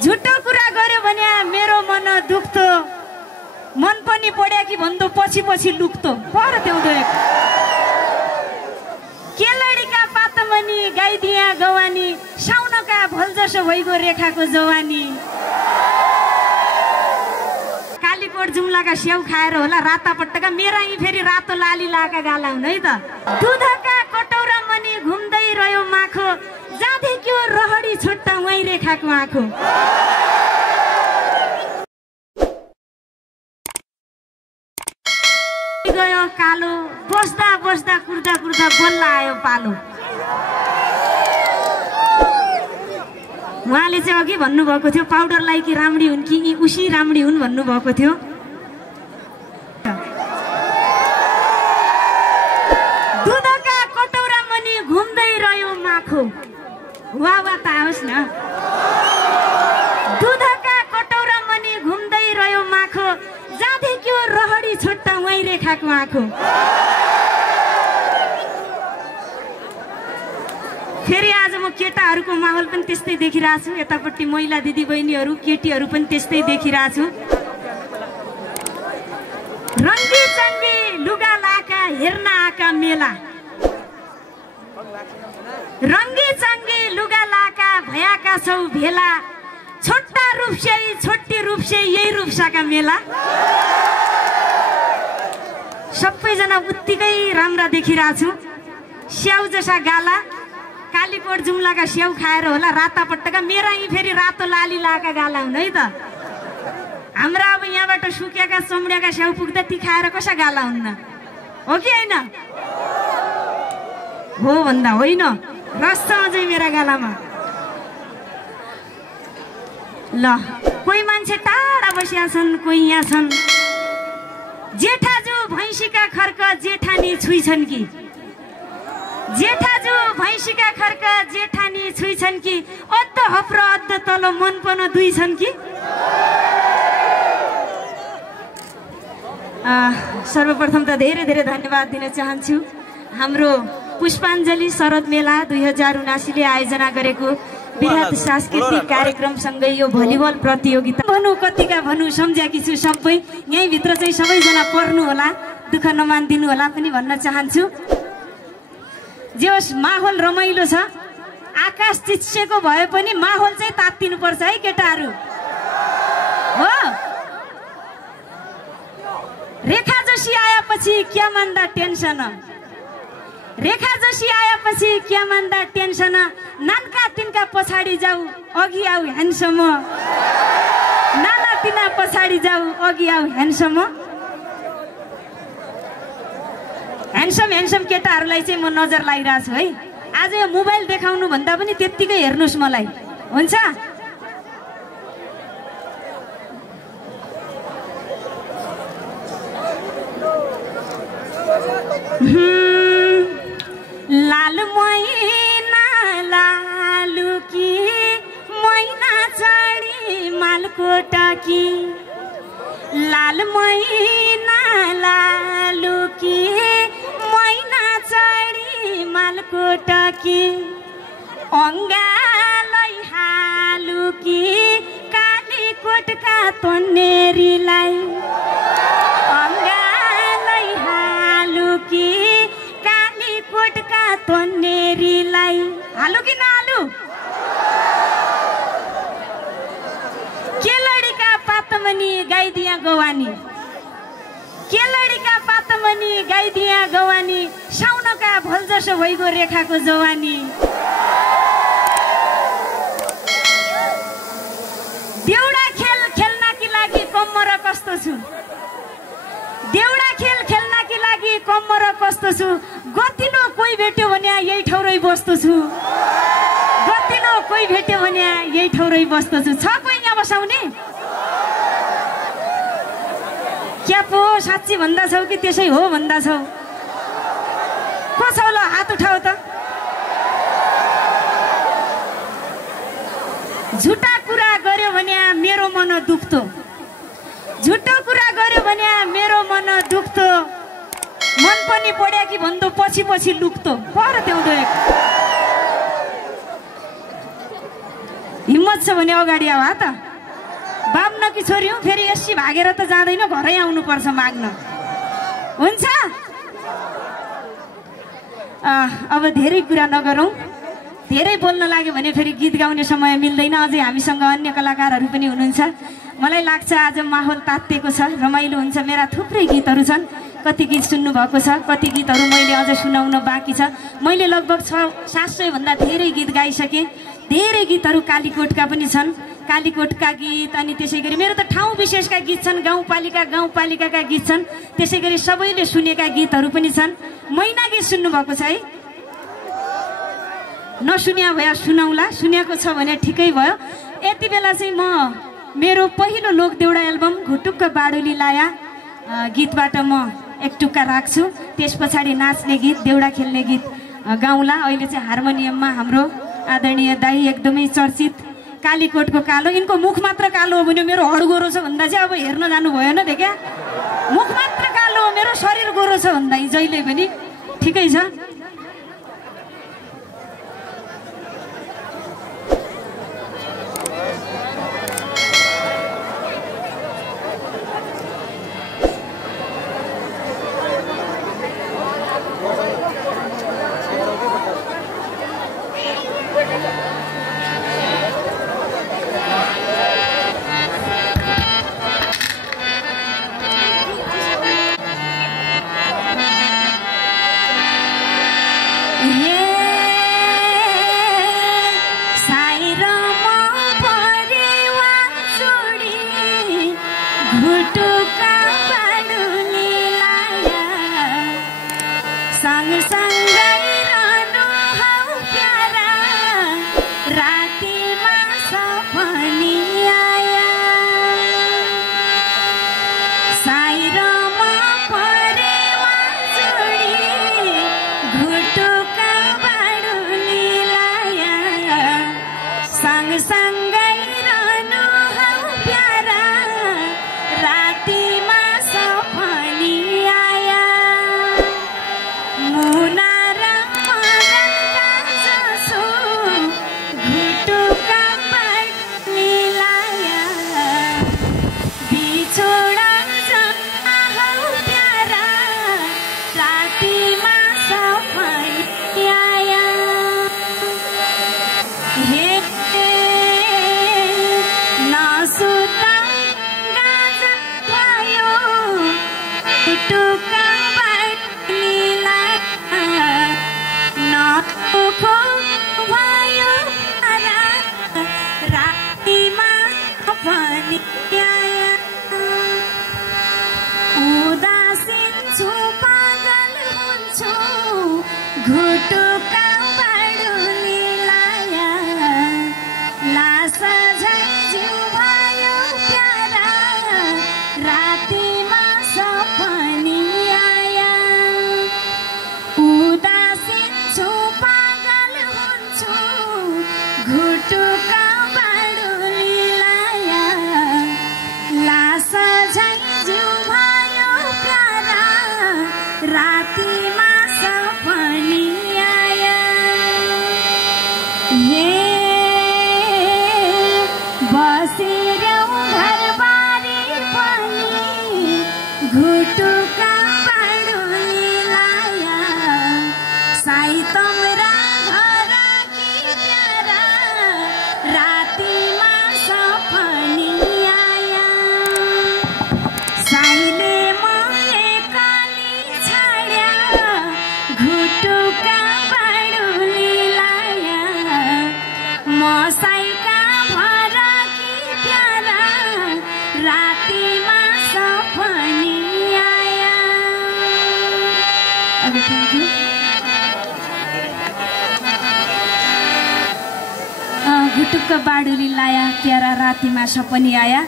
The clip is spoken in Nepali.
झुटो कुरा गर्यो भने मेरो मन दुख्थो, मन पनि पड्या कि भन्दो पछि पछि लुक्थो पर त्याउँदो केलडीका पातमनी गाइदिया गवानी, साउनका भल जसो भइगयो रेखाको जवानी। कालीकोट जुम्लाका स्याउ खाएर होला राता पट्टका, मेरा यी फेरि रातो लाली लाका गाला हुन् है त। दुधका कटौरा मनी घुम्दै रह्यो माखो, जाँदै क्यो रहडी छोट्टा वही रेखाको आँखो। गयो कालो, बस्दा बस्दा कुर्दा कुर्दा बल्ल आयो पालो। उहाँले चाहिँ अघि भन्नुभएको थियो पाउडरलाई कि राम्री हुन् कि उसी राम्री हुन् भन्नुभएको थियो। दुधका कटौरा मनी घुम्दै रह्यो माखो, वाह वाह त आओस् न। दुधका कटौरा मनी घुम्दै रह्यो माखो, जाँदै क्यो रहडी छोट्टा वही रेखाको आँखो। फेरि आज म केटाहरूको माहौल पनि त्यस्तै देखिरहेको छु, यतापट्टि महिला दिदी बहिनीहरू केटीहरू पनि त्यस्तै देखिरहेको छु। रङ्गी चङ्गी लुगा लाका हेर्न आका मेला, रङ्गी चङ्गी लुगा लाका भयाका छौ भेला, छोटा रूपसे छोटी रूपसे यही रूपसाका मेला। सबैजना उत्तिकै राम्रा देखिरहेको छु। स्याउ जसा गाला, कालीकोट जुम्लाका स्याउ खाएर होला राता पट्टका, मेरा यी फेरि रातो लाली लाका गाला हुन् है त। हाम्रा अब यहाँबाट सुकेका चम्ड्याका स्याउ पुग्दा ती खाएर कसा गाला हुन्न, हो कि होइन? हो भन्दा होइन, रस अझै मेरा गालामा। ल कोही मान्छे टाढा बसिया छन्, कोही यहाँ छन्। जेठाजु भैँसीका खर्क जेठानी छुइछन् कि, जेठाजु भैँसीका खर्क जेठानी छुइछन् कि, अद्ध हप्र अद्ध तल मन पनि दुई छन् कि। सर्वप्रथम त धेरै धेरै धन्यवाद दिन चाहन्छु हाम्रो पुष्पाञ्जली शरद मेला 2079ले आयोजना गरेको बृहत सांस्कृतिक कार्यक्रमसँगै यो भलिबल प्रतियोगिता। भनौँ कतिका भनौँ सम्झ्याकी छु सबै, यहीँभित्र चाहिँ सबैजना पर्नु होला, दुःख नमानिदिनु होला पनि भन्न चाहन्छु। जे होस् माहौल रमाइलो छ, आकाश चिच्सेको भए पनि माहौल चाहिँ तात्तिनु पर्छ है केटाहरू, हो? रेखा जोशी आएपछि क्या मान्दा टेन्सन, रेखा जोशी आएपछि क्या मान्दा टेन्सन, नानका तिनका पछाडि जाऊ अघि आऊ ह्यान्डसम, नाना तिना पछाडि जाऊ अघि आऊ ह्यान्डसम। ह्यान्डसम ह्यान्डसम केटाहरूलाई चाहिँ म नजर लागिरहेको छु है। आज यो मोबाइल देखाउनु भन्दा पनि त्यत्तिकै हेर्नुहोस् मलाई, हुन्छ? लाल मैना लालु की मैना चढी मालकोट की, लाल मैना लालु की मैना चढी मालकोट की, अङ्गालै हालु की कालीकोटका तन्नेरीलाई, अङ्गालै हालु की कालीकोटका तन्नेरीलाई। हालु कि नहालु? केलडीका पातमनी गाइदिया गवानी, केलडीका पातमनी गाइदिया गवानी, साउनका भल जसो भइगयो रेखाको जवानी। देउडा खेल खेल्नकी लागि कम्मर कस्तो छु, देउडा खेल खेल्नकी लागि कम्मर कस्तो छु, गतिलो कोही भेट्यो भने यही ठाउँरै बस्छु छु, गतिलो कोही भेट्यो भने यही ठाउँरै बस्छु छु। छ कोही यहाँ बसाउने? क्या पो साँच्ची भन्दा छौ कि त्यसै हो भन्दा छौ? को छौ ल हात उठाऊ त। झुटा कुरा गर्यो भने मेरो मन दुख्थो, झुटो कुरा गर्यो भने मेरो मन दुख्थो, मन पनि पड्या कि भन्दो पछि पछि लुक्थो पर त्याउँदो। हिम्मत छ भने अगाडि आऊ त। बाप न कि छोरी हौ, फेरि यसरी भागेर त जाँदैन, घरै आउनुपर्छ माग्न। हुन्छ? अब धेरै कुरा नगरौँ, धेरै बोल्न लाग्यो भने फेरि गीत गाउने समय मिल्दैन। अझै हामीसँग अन्य कलाकारहरू पनि हुनुहुन्छ। मलाई लाग्छ आज माहौल तात्तिएको छ, रमाइलो हुन्छ। मेरा थुप्रै गीतहरू छन्, कति गीत सुन्नुभएको छ, कति गीतहरू मैले अझ सुनाउन बाँकी छ। मैले लगभग 700 भन्दा धेरै गीत गाइसकेँ। धेरै गीतहरू कालीकोटका पनि छन्, कालीकोटका गीत। अनि त्यसै गरी मेरो त ठाउँ विशेषका गीत छन्, गाउँपालिकाका गीत छन्। त्यसै गरी सबैले सुनेका गीतहरू पनि छन्। मैना गीत सुन्नुभएको छ है? नसुन्या भए सुनाउला, सुनेको छ भने ठिकै भयो। यति बेला चाहिँ म मेरो पहिलो लोकदेउडा एल्बम घुटुक्क बाडुली लाया गीतबाट म एक टुक्का राख्छु। त्यस पछाडि नाच्ने गीत, देउडा खेल्ने गीत गाउँला। अहिले चाहिँ हार्मोनियममा हाम्रो आदरणीय दाई एकदमै चर्चित कालीकोटको कालो। यिनको मुख मात्र कालो हो भने मेरो हड गोरो छ भन्दा चाहिँ अब हेर्न जानु भएन देख्या। मुख मात्र कालो हो, मेरो शरीर गोरो छ भन्दा जहिले पनि ठिकै छ। घुटुक्क बाडुली लाया प्यारा रातिमा सपनी आया।